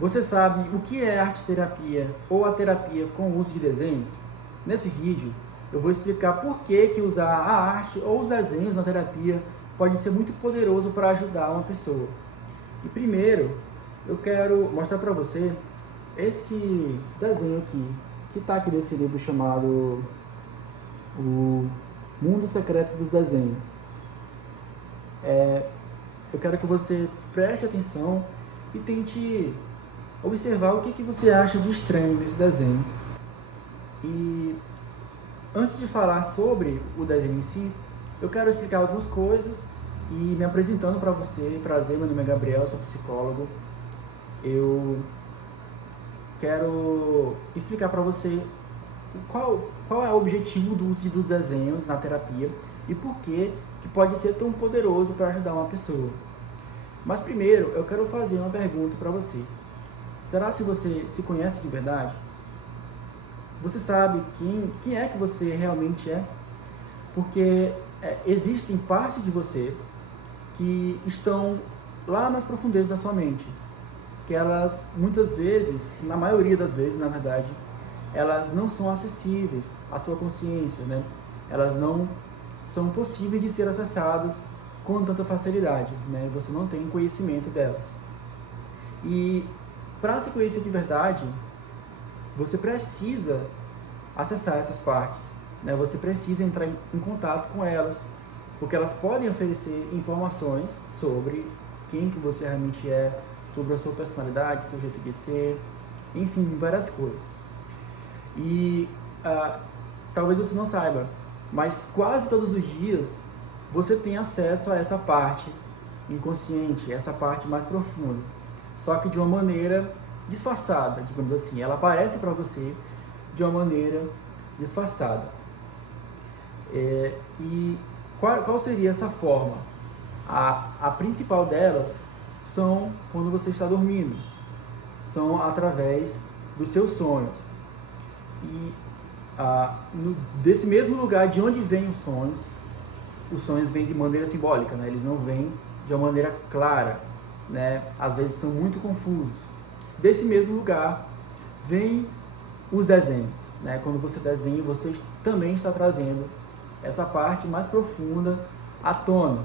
Você sabe o que é arte-terapia ou a terapia com o uso de desenhos? Nesse vídeo, eu vou explicar por que usar a arte ou os desenhos na terapia pode ser muito poderoso para ajudar uma pessoa. E primeiro, eu quero mostrar para você esse desenho aqui, que está aqui nesse livro chamado O Mundo Secreto dos Desenhos. Eu quero que você preste atenção e tente observar o que você acha de estranho nesse desenho. E antes de falar sobre o desenho em si, eu quero explicar algumas coisas e me apresentando para você. Prazer, meu nome é Gabriel, sou psicólogo. Eu quero explicar para você qual é o objetivo do uso dos desenhos na terapia e por que pode ser tão poderoso para ajudar uma pessoa. Mas primeiro, eu quero fazer uma pergunta para você. Será se você se conhece de verdade? Você sabe quem é que você realmente é? Porque existem partes de você que estão lá nas profundezas da sua mente, que elas muitas vezes, na maioria das vezes, na verdade, elas não são acessíveis à sua consciência, né? Elas não são possíveis de ser acessadas com tanta facilidade, né? Você não tem conhecimento delas. E para se conhecer de verdade, você precisa acessar essas partes, né? Você precisa entrar em contato com elas, porque elas podem oferecer informações sobre quem que você realmente é, sobre a sua personalidade, seu jeito de ser, enfim, várias coisas. E talvez você não saiba, mas quase todos os dias você tem acesso a essa parte inconsciente, essa parte mais profunda, só que de uma maneira disfarçada, digamos assim. Ela aparece para você de uma maneira disfarçada. E qual seria essa forma? A principal delas são quando você está dormindo, são através dos seus sonhos. E desse mesmo lugar de onde vêm os sonhos vêm de maneira simbólica, né? Eles não vêm de uma maneira clara, né? Às vezes são muito confusos. Desse mesmo lugar vêm os desenhos, né? Quando você desenha, você também está trazendo essa parte mais profunda à tona.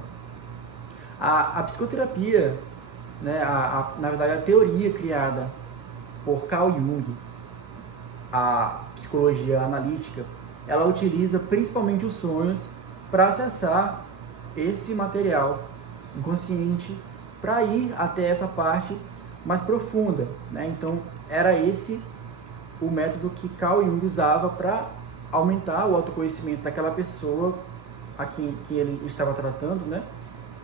A psicoterapia, né? Na verdade, a teoria criada por Carl Jung, a psicologia analítica, ela utiliza principalmente os sonhos para acessar esse material inconsciente, para ir até essa parte mais profunda, né? Então, era esse o método que Carl Jung usava para aumentar o autoconhecimento daquela pessoa a quem ele estava tratando, né?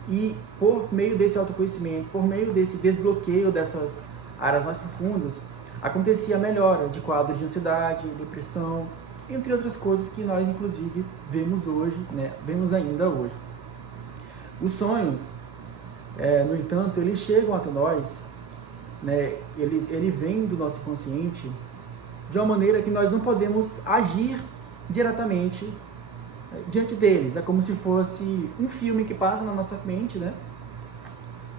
E por meio desse autoconhecimento, por meio desse desbloqueio dessas áreas mais profundas, acontecia a melhora de quadros de ansiedade, depressão, entre outras coisas que nós inclusive vemos hoje, né? Vemos ainda hoje. Os sonhos, no entanto, eles chegam até nós, né? Ele vem do nosso inconsciente de uma maneira que nós não podemos agir diretamente diante deles. É como se fosse um filme que passa na nossa mente, né?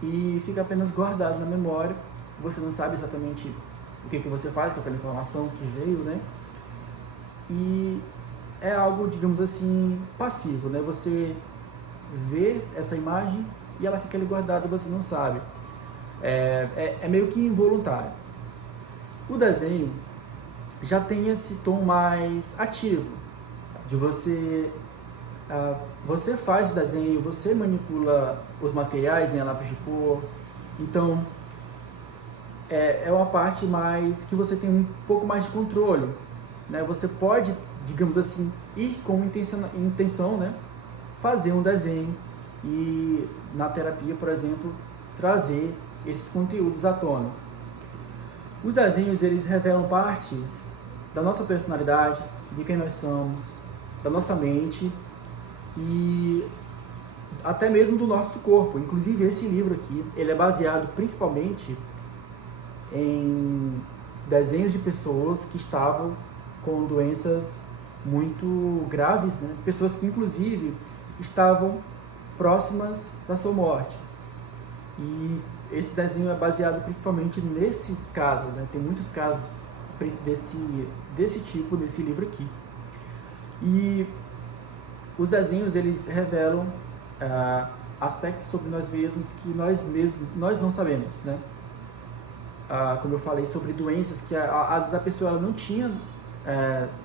E fica apenas guardado na memória. Você não sabe exatamente o que você faz com aquela informação que veio, né? E é algo, digamos assim, passivo, né? Você vê essa imagem e ela fica ali guardada e você não sabe. É meio que involuntário. O desenho já tem esse tom mais ativo, de você faz o desenho, você manipula os materiais, né, lápis de cor. Então é uma parte mais que você tem um pouco mais de controle, né? Você pode, digamos assim, ir com intenção, né, fazer um desenho e na terapia, por exemplo, trazer esses conteúdos à tona. Os desenhos, eles revelam partes da nossa personalidade, de quem nós somos, da nossa mente e até mesmo do nosso corpo. Inclusive, esse livro aqui, ele é baseado principalmente em desenhos de pessoas que estavam com doenças muito graves, né? Pessoas que inclusive estavam próximas da sua morte. E esse desenho é baseado principalmente nesses casos, né? Tem muitos casos desse tipo, desse livro aqui. E os desenhos, eles revelam aspectos sobre nós mesmos que nós não sabemos, né? Como eu falei, sobre doenças que às vezes a pessoa ela não tinha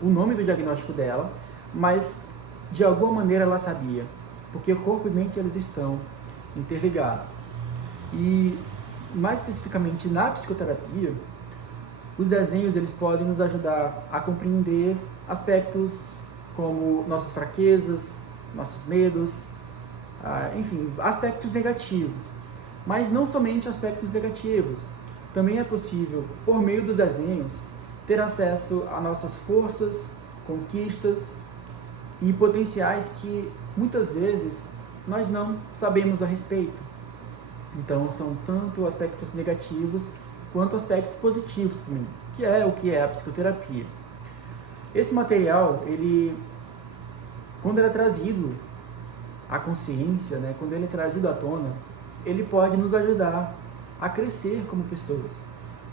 o nome do diagnóstico dela, mas de alguma maneira ela sabia, porque o corpo e mente eles estão interligados. E mais especificamente na psicoterapia, os desenhos eles podem nos ajudar a compreender aspectos como nossas fraquezas, nossos medos, enfim, aspectos negativos. Mas não somente aspectos negativos. Também é possível, por meio dos desenhos, ter acesso a nossas forças, conquistas e potenciais que muitas vezes nós não sabemos a respeito. Então são tanto aspectos negativos quanto aspectos positivos também, que é o que é a psicoterapia. Esse material, quando ele é trazido à consciência, né, quando ele é trazido à tona, ele pode nos ajudar a crescer como pessoas.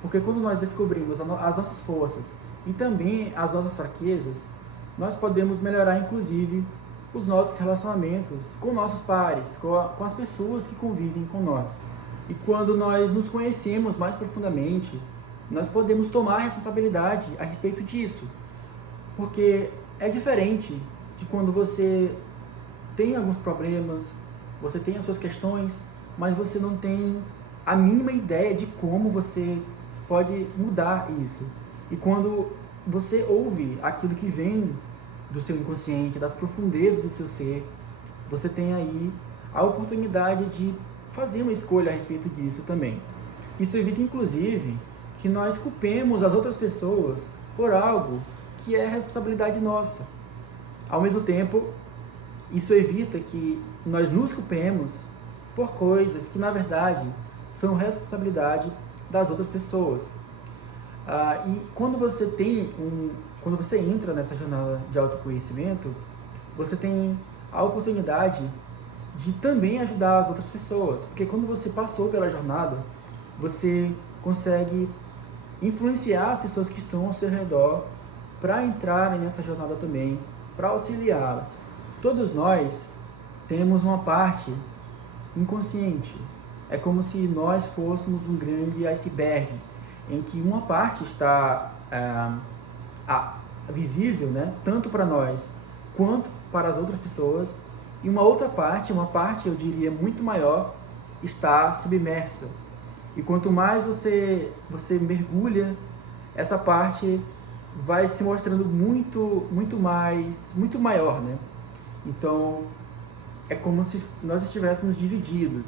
Porque quando nós descobrimos as nossas forças e também as nossas fraquezas, nós podemos melhorar inclusive os nossos relacionamentos com nossos pares, com as pessoas que convivem com nós. E quando nós nos conhecemos mais profundamente, nós podemos tomar responsabilidade a respeito disso. Porque é diferente de quando você tem alguns problemas, você tem as suas questões, mas você não tem a mínima ideia de como você pode mudar isso. E quando você ouve aquilo que vem do seu inconsciente, das profundezas do seu ser, você tem aí a oportunidade de fazer uma escolha a respeito disso também. Isso evita, inclusive, que nós culpemos as outras pessoas por algo que é responsabilidade nossa. Ao mesmo tempo, isso evita que nós nos culpemos por coisas que, na verdade, são responsabilidade das outras pessoas. E quando você entra nessa jornada de autoconhecimento, você tem a oportunidade de também ajudar as outras pessoas, porque quando você passou pela jornada, você consegue influenciar as pessoas que estão ao seu redor para entrarem nessa jornada também, para auxiliá-las. Todos nós temos uma parte inconsciente. É como se nós fôssemos um grande iceberg, em que uma parte está visível, né, tanto para nós quanto para as outras pessoas, e uma outra parte, eu diria muito maior, está submersa. E quanto mais você mergulha, essa parte vai se mostrando muito maior, né? Então, é como se nós estivéssemos divididos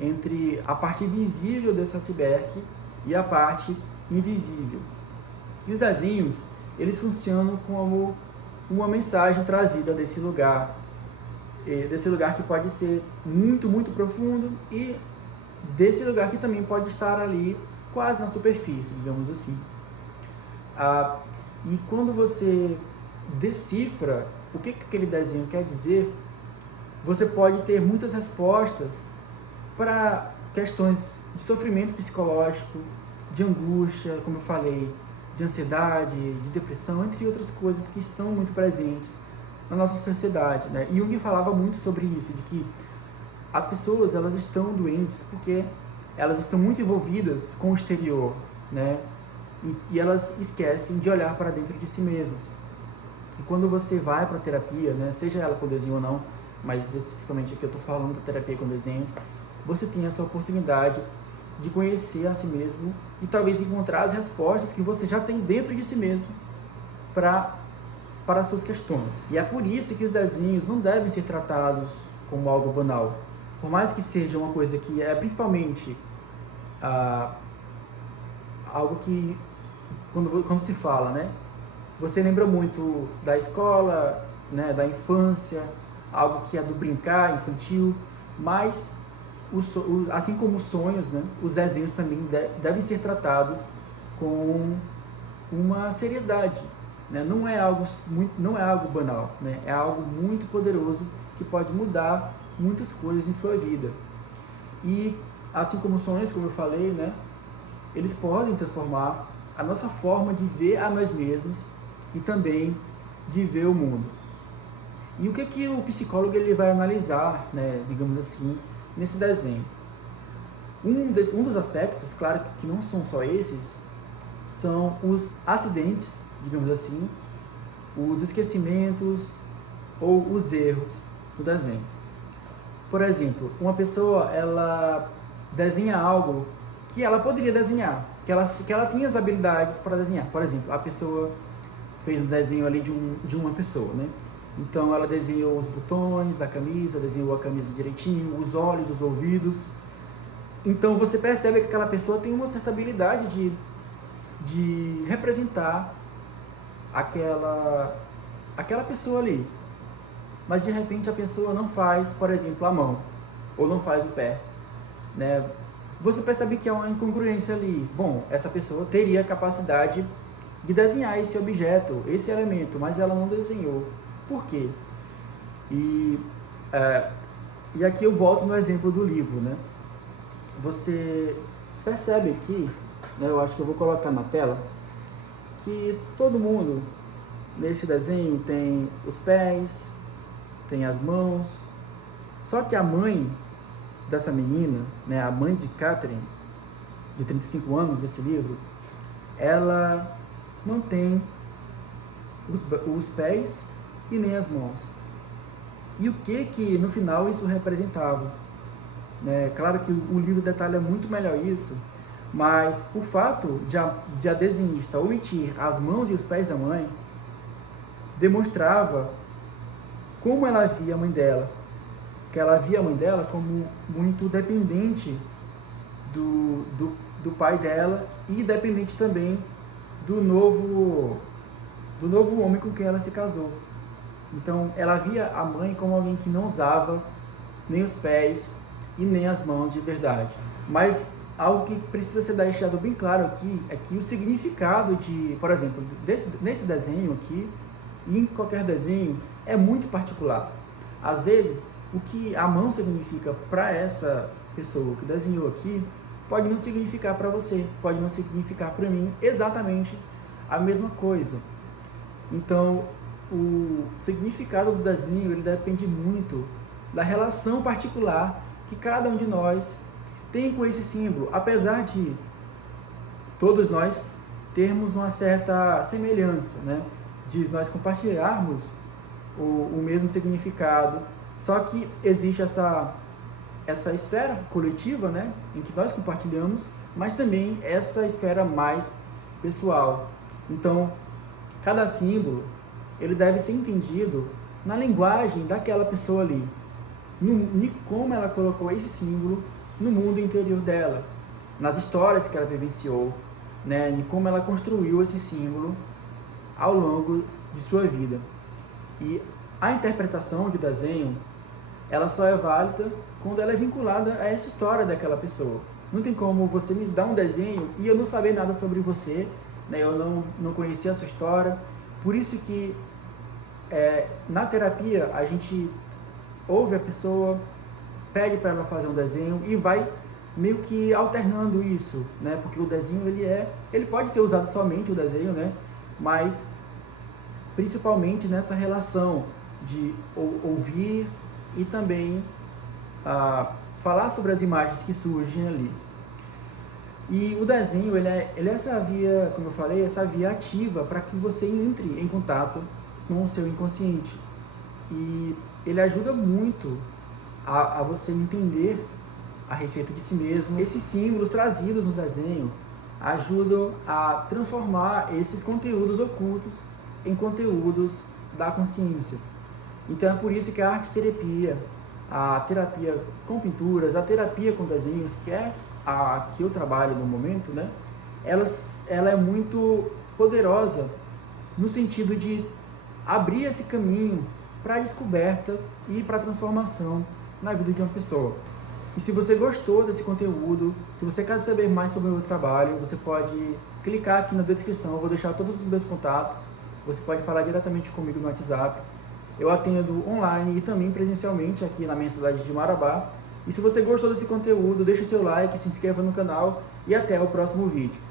entre a parte visível desse iceberg e a parte invisível. E os desenhos, eles funcionam como uma mensagem trazida desse lugar que pode ser muito profundo, e desse lugar que também pode estar ali quase na superfície, digamos assim. E quando você decifra o que aquele desenho quer dizer, você pode ter muitas respostas para questões de sofrimento psicológico, de angústia, como eu falei, de ansiedade, de depressão, entre outras coisas que estão muito presentes na nossa sociedade, né? Jung falava muito sobre isso, de que as pessoas elas estão doentes porque elas estão muito envolvidas com o exterior, né? E elas esquecem de olhar para dentro de si mesmas. E quando você vai para a terapia, né, seja ela com desenho ou não, mas especificamente aqui eu estou falando da terapia com desenhos, você tem essa oportunidade de conhecer a si mesmo e talvez encontrar as respostas que você já tem dentro de si mesmo para as suas questões. E é por isso que os desenhos não devem ser tratados como algo banal. Por mais que seja uma coisa que é principalmente algo que, quando se fala, né, você lembra muito da escola, né, da infância, algo que é do brincar infantil, mas assim como os sonhos, né, os desenhos também devem ser tratados com uma seriedade, né? Não é algo banal, né? É algo muito poderoso que pode mudar muitas coisas em sua vida. E assim como sonhos, como eu falei, né, eles podem transformar a nossa forma de ver a nós mesmos e também de ver o mundo. E o que o psicólogo ele vai analisar, né, digamos assim, nesse desenho? Um dos aspectos, claro que não são só esses, são os acidentes, digamos assim, os esquecimentos ou os erros do desenho. Por exemplo, uma pessoa ela desenha algo que ela poderia desenhar, que ela tinha as habilidades para desenhar. Por exemplo, a pessoa fez um desenho ali de uma pessoa, né? Então ela desenhou os botões da camisa, desenhou a camisa direitinho, os olhos, os ouvidos. Então você percebe que aquela pessoa tem uma certa habilidade de representar aquela pessoa ali. Mas de repente a pessoa não faz, por exemplo, a mão, ou não faz o pé, né? Você percebe que há uma incongruência ali. Bom, essa pessoa teria a capacidade de desenhar esse objeto, esse elemento, mas ela não desenhou. Por quê? E aqui eu volto no exemplo do livro, né? Você percebe aqui, né, eu acho que eu vou colocar na tela, que todo mundo nesse desenho tem os pés, tem as mãos, só que a mãe dessa menina, né, a mãe de Catherine, de 35 anos desse livro, ela não tem os pés e nem as mãos. E o que no final isso representava? Né? Claro que o livro detalha muito melhor isso, mas o fato de a desenhista omitir as mãos e os pés da mãe demonstrava como ela via a mãe dela, que ela via a mãe dela como muito dependente do pai dela e dependente também do novo homem com quem ela se casou. Então ela via a mãe como alguém que não usava nem os pés e nem as mãos de verdade. Mas algo que precisa ser deixado bem claro aqui é que o significado de, por exemplo, nesse desenho aqui, e em qualquer desenho, é muito particular. Às vezes, o que a mão significa para essa pessoa que desenhou aqui, pode não significar para você, pode não significar para mim exatamente a mesma coisa. Então, o significado do desenho ele depende muito da relação particular que cada um de nós tem com esse símbolo, apesar de todos nós termos uma certa semelhança, né? De nós compartilharmos o mesmo significado, só que existe essa esfera coletiva, né? Em que nós compartilhamos, mas também essa esfera mais pessoal. Então, cada símbolo ele deve ser entendido na linguagem daquela pessoa ali, em como ela colocou esse símbolo no mundo interior dela, nas histórias que ela vivenciou, né, em como ela construiu esse símbolo ao longo de sua vida. E a interpretação de desenho, ela só é válida quando ela é vinculada a essa história daquela pessoa. Não tem como você me dar um desenho e eu não saber nada sobre você, né, eu não conhecia a sua história. Por isso que na terapia a gente ouve a pessoa, pede para ela fazer um desenho e vai meio que alternando isso, né? Porque o desenho ele pode ser usado somente o desenho, né? Mas principalmente nessa relação de ouvir e também falar sobre as imagens que surgem ali. E o desenho ele é essa via, como eu falei, essa via ativa para que você entre em contato com o seu inconsciente. E ele ajuda muito a você entender a respeito de si mesmo. Esses símbolos trazidos no desenho ajudam a transformar esses conteúdos ocultos em conteúdos da consciência. Então é por isso que a arte-terapia, a terapia com pinturas, a terapia com desenhos, que é a que eu trabalho no momento, né? Ela é muito poderosa no sentido de abrir esse caminho para a descoberta e para a transformação na vida de uma pessoa. E se você gostou desse conteúdo, se você quer saber mais sobre o meu trabalho, você pode clicar aqui na descrição, eu vou deixar todos os meus contatos, você pode falar diretamente comigo no WhatsApp. Eu atendo online e também presencialmente aqui na minha cidade de Marabá, E se você gostou desse conteúdo, deixa o seu like, se inscreva no canal e até o próximo vídeo.